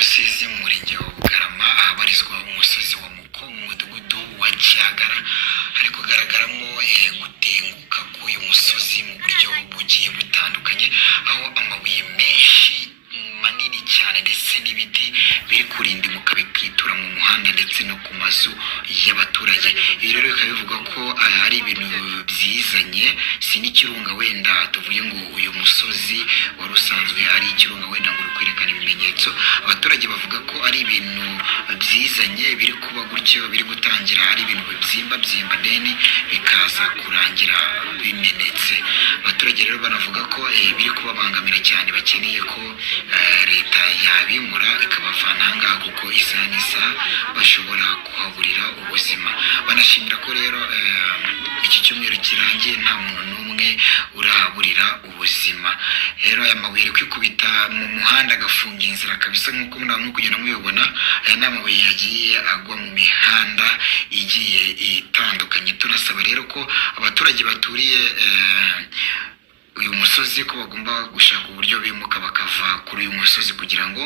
Rusizi mu murenge wa Bugarama ahabarizwa umusozi wa Muko mu mudugudu wa Cyagara, ariko kugaragaramo gutenguka k'uyu musozi mu buryo bugiye butandukanye, aho amabuye menshi manini cyane ndetse n'ibiti biri kurindimuka bikitura mu muhanda ndetse no ku mazu y'abaturage. Ibi rero bikaba bivuga ko ari ibintu byizanye, si n'ikirunga wenda tuvuye ngo uyu musozi wari usanzwe ari ikirunga wenda ngo kwerekana ibimenyetso. Abaturage bavuga ko ari ibintu byizanye biri kuba gutyo, biri gutangira ari ibintu byimba deni bikaza kurangira bimenetse. Abaturage rero banavuga ko biri kubabangamira cyane, bakeneye ko leta yabimura ikabavana ahangaha kuko isaha n'isaha bashobora kuhaburira ubuzima. Banashimira ko rero iki cyumweru kirangiye nta muntu n'umwe urahaburira ubuzima. Rero aya mabuye ari kwikubita mu muhanda agafunga inzira kabisa, nk'uko murimo kugenda mubibona. Aya ni amabuye yagiye agwa mu mihanda igiye itandukanye. Tunasaba rero ko abaturage baturiye uyu musozi ko bagomba gushaka uburyo bimuka bakava kuri uyu musozi kugira ngo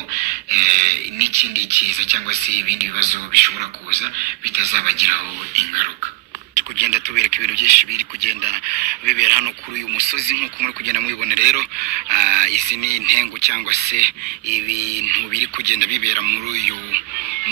n'ikindi kiza cyangwa se ibindi bibazo bishobora kuza bitazabagiraho ingaruka. Kugenda tubereka ibintu byinshi biri kugenda bibera hano kuri uyu musozi, nk'uko muri kugenda mubibona. Rero izi ni intengu cyangwa se ibintu biri kugenda bibera muri uyu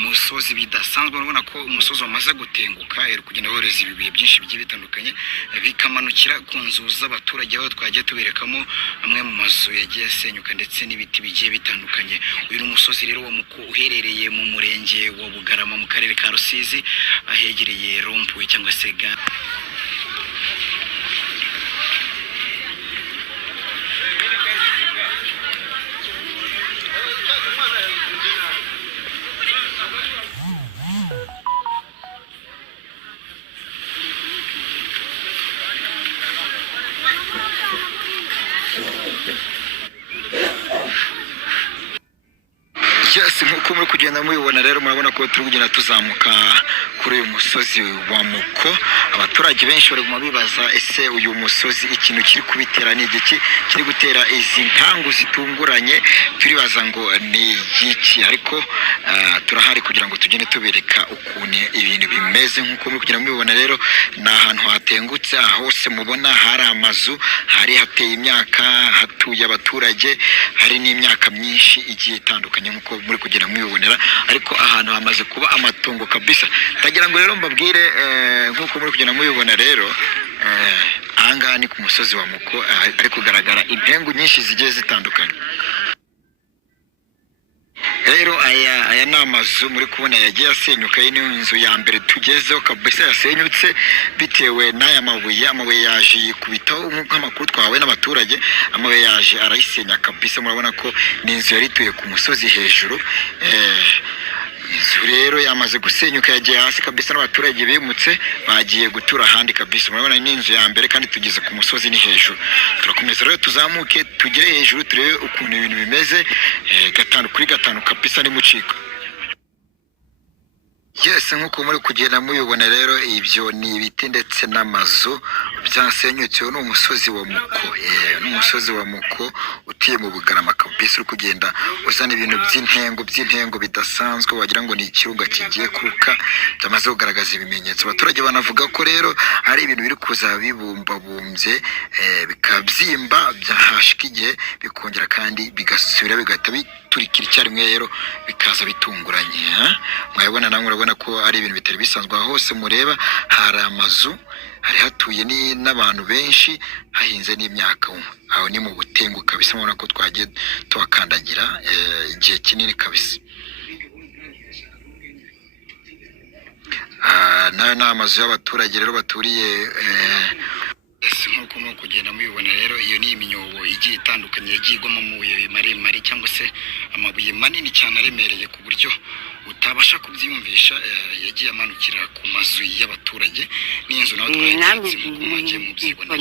musozi bidasanzwe. Urabona ko umusozi wamaze gutenguka, uri kugenda wohereza ibibuye byinshi bigiye bitandukanye bikamanukira ku nzu z'abaturage, aho twagiye tuberekamo amwe mu mazu yagiye asenyuka ndetse n'ibiti bigiye bitandukanye. Uyu ni umusozi rero wa Muko uherereye mu murenge wa Bugarama mu karere ka Rusizi, ahegereye rompuwe cyangwa se nk'uko muri kugenda mubibona. Rero murabona ko turi kugenda tuzamuka kuri uyu musozi wa Muko. Abaturage benshi bari bibaza, ese uyu musozi ikintu kiri kubitera ni igiki kiri gutera izi nkangu zitunguranye? Turibaza ngo ni iki, ariko turahari kugira ngo tugende tubereka ukuntu ibintu bimeze. nk'uko muri kugenda mubibona rero ni ahantu hatengutse, hose mubona hari amazu, hari hateye imyaka, hatuye abaturage, hari n'imyaka myinshi igiye itandukanye nk'uko muri kugenda mubibonera, ariko ahantu hamaze kuba amatongo kabisa. Tagira ngo rero mbabwire, nk'uko muri kugenda mubibona rero ahangaha ni ku musozi wa Muko, ari kugaragara intengu nyinshi zigiye zitandukanye. Rero aya ni amazu muri kubona yagiye asenyuka. Iyi ni inzu ya mbere tugezeho kabisa yasenyutse bitewe n'aya mabuye. Amabuye yaje yikubitaho nk'uko amakuru twahawe n'abaturage, amabuye yaje arayisenya kabisa. Murabona ko ni inzu yari ituye ku musozi hejuru. Inzu rero yamaze gusenyuka, yagiye hasi kabisa, n'abaturage bimutse bagiye gutura ahandi kabisa. Murabona ni inzu ya mbere kandi tugeze ku musozi ni hejuru. Turakomeza rero tuzamuke tugere hejuru turebe ukuntu ibintu bimeze, gatanu kuri gatanu kabisa, ni mucika. Nk'uko muri kugenda mubibona rero, ibyo ni ibiti ndetse n'amazu byasenyutse. Ni umusozi wa Muko, n'umusozi wa Muko utuye mu Bugarama kabisa, uri kugenda uzana ibintu by'intengo bidasanzwe, wagira ngo ni ikirunga kigiye kuruka, byamaze kugaragaza ibimenyetso. Abaturage banavuga ko rero hari ibintu biri kuza bibumbabumbye, bikabyimba, byahashika igihe bikongera kandi bigasubira bigahita biturikira icyarimwe, rero bikaza bitunguranye. Mwabona namwe urabona ko ari ibintu bitari bisanzwe. Aho hose mureba hari amazu, hari hatuye n'abantu benshi, hahinze n'imyaka. Aho ni mu butengu kabisa, mubona ko twagiye tubakandagira igihe kinini kabisa. Nayo ni amazu y'abaturage rero baturiye. Nk'uko muri kugenda mubibona rero, iyo ni iminyobo igiye itandukanye yagiye igwamo amabuye maremare cyangwa se amabuye manini cyane aremereye ku buryo utabasha kubyiyumvisha, yagiye amanukira ku mazu y'abaturage n'inzu. Nawe twagiye mu byibona.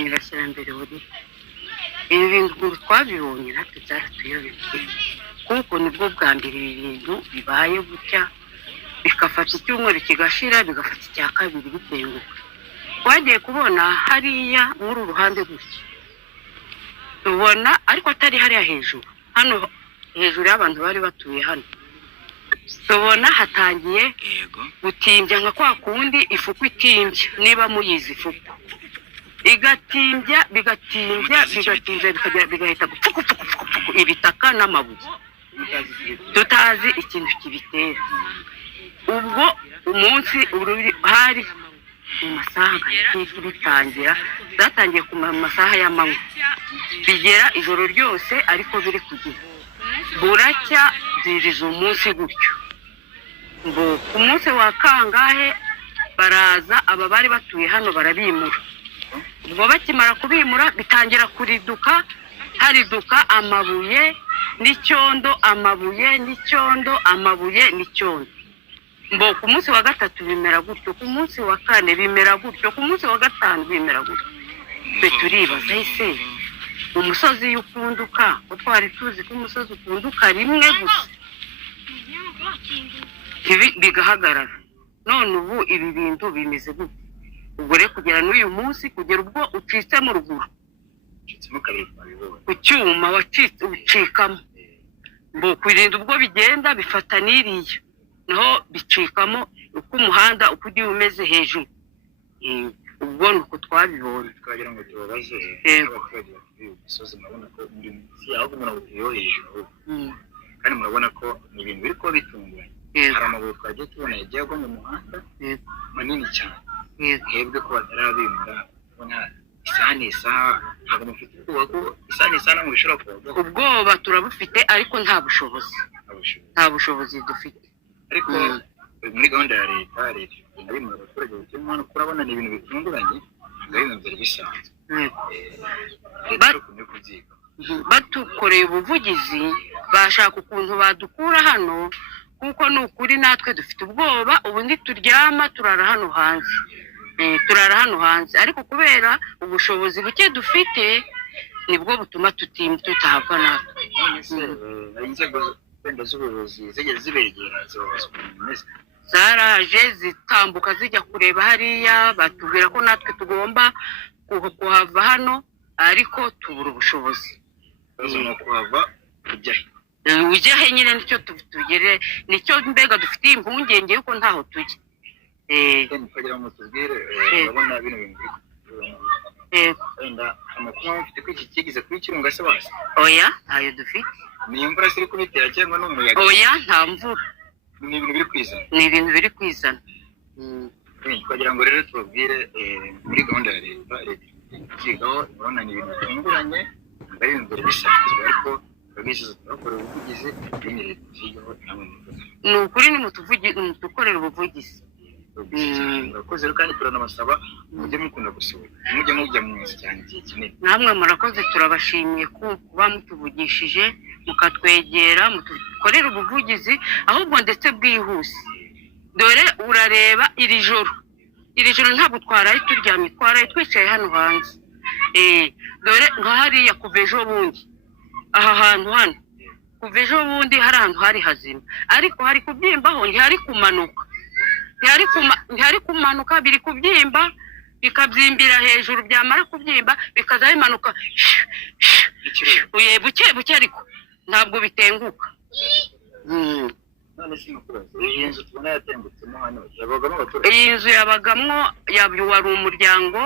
Ibi bintu twabibonye natwe byaratuyoboye, kuko nibwo bwa mbere ibi bintu bibaye gutya, bigafata icyumweru kigashira, bigafata icya kabiri bitenguka. Twagiye kubona hariya muri uruhande gusa, tubona ariko atari hariya hejuru, hano hejuru y'abantu bari batuye hano tubona hatangiye yego gutimbya nka kwa kundi ifuku itimbya niba muyizi ifuku igatimbya bigatimbya bigahita gupfuku ibitaka n'amabuye tutazi ikintu kibitera. Ubwo umunsi hari mu masaha bitangira zatangiye ku masaha y'amanywa bigera ijoro ryose ariko biri kugira buracya ziriza umunsi gutyo. Ngo ku munsi wa kangahe baraza aba bari batuye hano barabimura. Ubwo bakimara kubimura bitangira kuriduka, hariduka amabuye n'icyondo, amabuye n'icyondo, amabuye n'icyondo. Mbo ku munsi wa gatatu bimera gutyo, ku munsi wa kane bimera gutyo, ku munsi wa gatanu bimera gutyo. Twe turibaza ese umusozi ukunduka, ko twari tuzi ko umusozi ukunduka rimwe gusa bigahagarara. None ubu ibi bintu bimeze gute? Ubwo rero kugera n'uyu munsi kugera ubwo ucitse mu ruguru ku cyuma wacitse ucikamo, mbo kwirinda ubwo bigenda bifata n'iriya naho bicikamo uko umuhanda uko ugiye umeze hejuru. Ubwo nuko twabibonye. twagira ngo tubabaze abaturage batuye imisozi, murabona ko muri munsi ahubwo murabutuyeho hejuru kandi murabona ko ni ibintu biri kuba bitunguranye. Hari amabuye twagiye tubona yagiye agwa mu muhanda manini cyane, mwebwe ko batarabimura ubona isaha n'isaha ntabwo mufite ubwoba ko isaha n'isaha namwe bishobora kubagwaho? Ubwoba turabufite ariko nta bushobozi dufite. Ariko muri gahunda ya leta igenda abaturage batuye mu muhanda, urabona ni ibintu bitunguranye ntabwo ari ibintu byari bisanzwe. Batukoreye ubuvugizi bashaka ukuntu badukura hano, kuko ni ukuri natwe dufite ubwoba. Ubu ntituryama turara hano hanze ariko kubera ubushobozi buke dufite nibwo butuma tutahava natwe. Inzego wenda z'ubuyobozi zigeze zibegera zibabazwa ukuntu bimeze? Zaraje zitambuka zijya kureba hariya, batubwira ko natwe tugomba kuhava hano ariko tubura ubushobozi. Bazana kuhava ujya he nyine nicyo tugere, nicyo mbega dufitiye impungenge yuko ntaho tujya. Kugira ngo tubwire urabona bino bintu wenda amakuru mufite ko iki kigeze kuri Kirunga se basi? Oya ntayo dufite. Ni imvura ziri kubitera cyangwa n'umuyaga? Oya nta mvura, ni ibintu biri kwizana. Ni ibintu biri kwizana. Kugira ngo rero tubabwire muri gahunda ya leta ikigaho, urabona ni ibintu bitunguranye ntabwo ari ibintu byari bisanzwe, ariko turabishyize turakora ubuvugizi ibindi leta ikigaho namwe mukoze. Ni ukuri mutukorera ubuvugizi. Murakoze rero kandi turanabasaba mujye mukunda gusura, mujye mujya mu nzu cyane igihe kinini. Namwe murakoze, turabashimiye kuba mutuvugishije mukatwegera mutukorera ubuvugizi ahubwo ndetse bwihuse. Dore urareba iri joro ntabwo twaraye turyamye, twaraye twicaye hano hanze. Dore nka hariya kuva ejo bundi aha hantu hano kuva ejo bundi hari ahantu hari hazima, ariko hari kubyimbaho ntihari kumanuka, ntihari kumanuka, biri kubyimba bikabyimbira hejuru, byamara kubyimba bikaza bimanuka buke ariko ntabwo bitenguka. None simukubaze, iyi nzu tubona yatengutsemo hano yabagamo abaturage? Iyi nzu yabagamo wari umuryango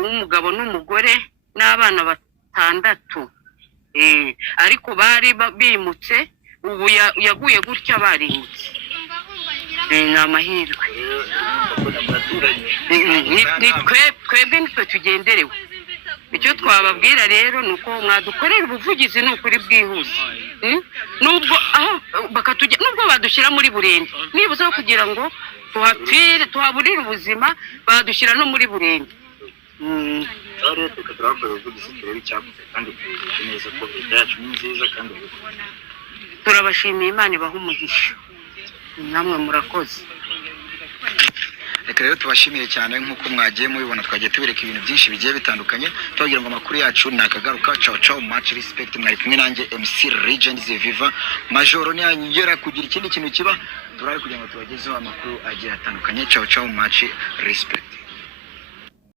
w'umugabo n'umugore n'abana 6, ariko bari bimutse, ubu yaguye gutya barimutse. Ni amahirwe. Twebwe nitwe tugenderewe. Icyo twababwira rero ni uko mwadukorera ubuvugizi ni ukuri bwihuse. Nubwo badushyira muri burende, nibuze kugira ngo tuhaburire ubuzima, badushyira no muri burende. Rero turakora ubuvugizi turebe icyakorwa kandi tuzi neza ko leta yacu ni nziza kandi turabashimiye. Imana ibahe umugisha, namwe murakoze. Reka rero tubashimiye cyane, nk'uko mwagiye mubibona twagiye tubereka ibintu byinshi bigiye bitandukanye, tubagira ngo amakuru yacu nakagaruka. Ciao much respect, mwari kumwe nanjye MC Legends Viva Majoro. Niyongera kugira ikindi kintu kiba turari kugira ngo tubagezeho amakuru agiye atandukanye. Ciao much respect.